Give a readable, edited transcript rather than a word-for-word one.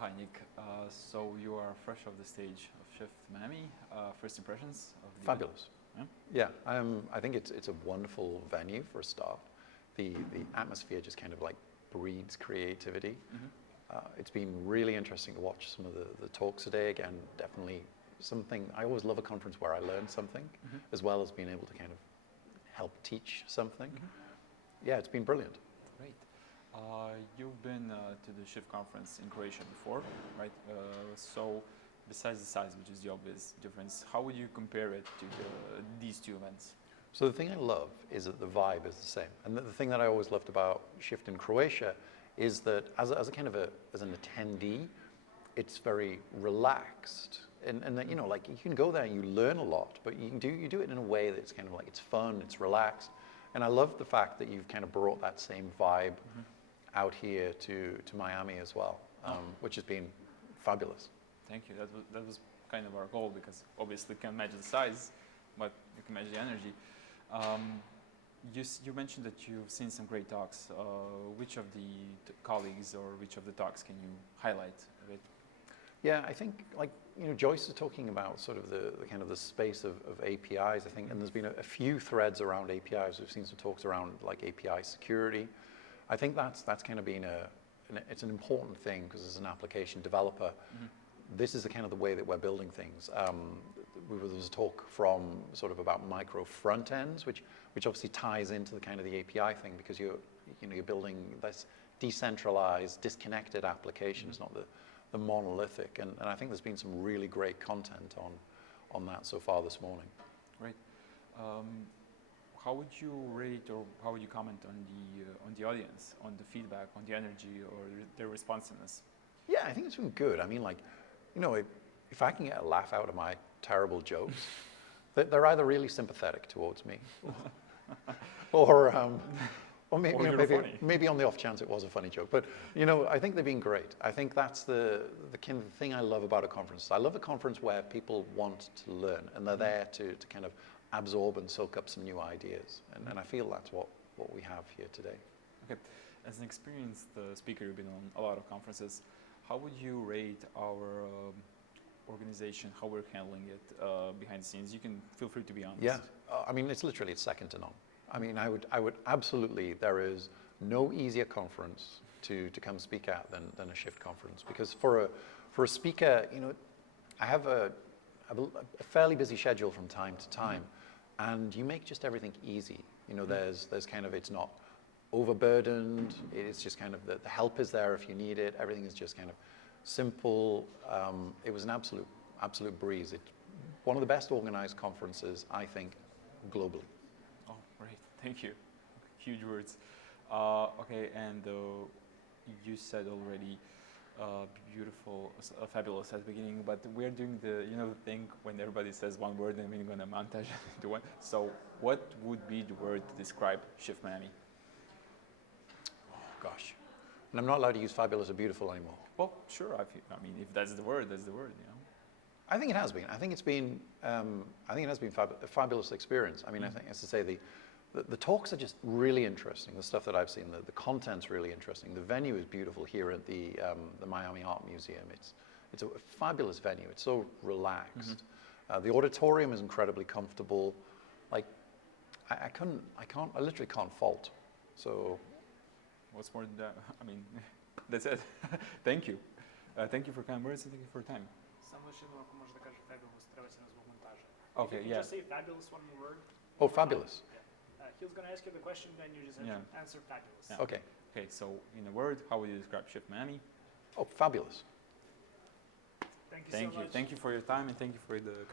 Hi, Nick. So you are fresh off the stage of Shift Miami. First impressions of the event? Fabulous. I think it's a wonderful venue for a start. The atmosphere just kind of like breeds creativity. It's been really interesting to watch some of the talks today. Again, definitely something, I always love a conference where I learn something, as well as being able to kind of help teach something. Yeah, it's been brilliant. Great. You've been to the Shift conference in Croatia before, right? So besides the size, which is the obvious difference, how would you compare it to these two events? So the thing I love is that the vibe is the same. And the thing that I always loved about Shift in Croatia is that as an attendee, it's very relaxed. And that, you know, like you can go there and you learn a lot, but you do it in a way that's kind of like, it's fun, it's relaxed. And I love the fact that you've kind of brought that same vibe out here to Miami as well, which has been fabulous. Thank you. That was kind of our goal, because obviously you can imagine the size, but you can imagine the energy. You mentioned that you've seen some great talks. Which of the colleagues or which of the talks can you highlight a bit? Yeah, I think, like, you know, Joyce is talking about sort of the kind of the space of APIs, I think, and there's been a few threads around APIs. We've seen some talks around like API security. I think that's kind of been it's an important thing, because as an application developer, this is the kind of the way that we're building things. There was a talk from sort of about micro front ends, which obviously ties into the kind of the API thing, because you're building this decentralized, disconnected application. It's not the monolithic, and I think there's been some really great content on that so far this morning. Great. How would you rate, or how would you comment on the audience, on the feedback, on the energy, or their responsiveness? Yeah, I think it's been good. I mean, like, you know, if I can get a laugh out of my terrible jokes, they're either really sympathetic towards me, or maybe on the off chance it was a funny joke. But, you know, I think they've been great. I think that's the kind of thing I love about a conference. I love a conference where people want to learn, and they're there to kind of absorb and soak up some new ideas. And I feel that's what we have here today. Okay. As an experienced speaker, you've been on a lot of conferences. How would you rate our organization, how we're handling it behind the scenes? You can feel free to be honest. Yeah, I mean, it's second to none. I mean, I would absolutely, there is no easier conference to come speak at than a Shift conference, because for a speaker, you know, I have a fairly busy schedule from time to time, and you make just everything easy. You know, there's kind of, it's not overburdened. It's just kind of the help is there if you need it. Everything is just kind of simple. It was an absolute breeze. It's one of the best organized conferences, I think, globally. Oh, great. Thank you. Huge words. Okay, and you said already beautiful, fabulous at the beginning, but we're doing the thing when everybody says one word and we're going to montage into one. So what would be the word to describe Shift Miami? Gosh, and I'm not allowed to use fabulous or beautiful anymore. Well, sure. I mean, if that's the word, that's the word. You know. I think it has been. I think it's been. I think it has been a fabulous experience. I mean, I think, as I say, the talks are just really interesting. The stuff that I've seen, the content's really interesting. The venue is beautiful here at the Miami Art Museum. It's a fabulous venue. It's so relaxed. The auditorium is incredibly comfortable. Like, I literally can't fault. So. What's more than that? I mean, that's it. Thank you. Thank you for kind words and thank you for your time. Okay, yeah. Just say fabulous one word. Oh, fabulous. Yeah. He was going to ask you the question, then you just answer fabulous. Yeah. Okay. Okay, so in a word, how would you describe Shift Miami? Oh, fabulous. Thank you so much. Thank you for your time, and thank you for the kind words.